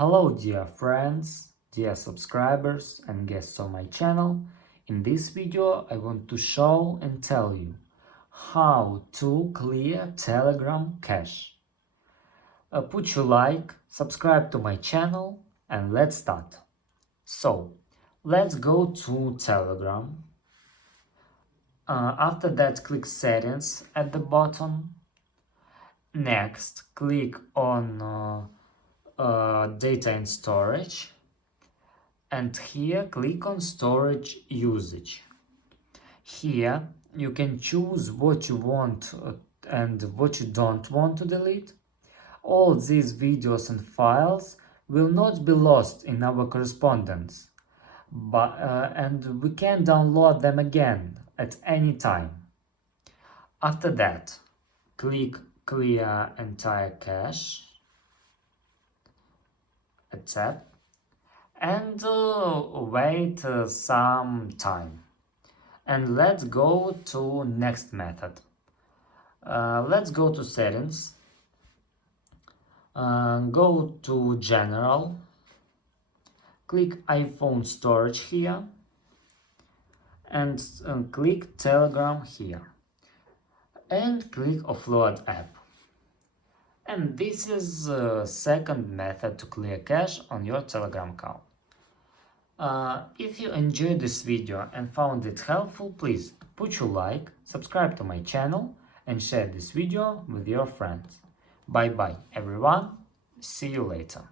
Hello dear friends, dear subscribers and guests on my channel. In this video I want to show and tell you how to clear Telegram cache. Put your like, subscribe to my channel and let's start. So, let's go to Telegram. After that click settings at the bottom. Next click on data and storage, and here click on storage usage. Here you can choose what you want and what you don't want to delete. All these videos and files will not be lost in our correspondence, and we can download them again at any time. After that, click clear entire cache, accept, and wait some time. And let's go to next method. Let's go to settings, go to general, click iPhone storage here, and click Telegram here, and click offload app. And this is the second method to clear cache on your Telegram account. If you enjoyed this video and found it helpful, please put your like, subscribe to my channel and share this video with your friends. Bye bye everyone, see you later.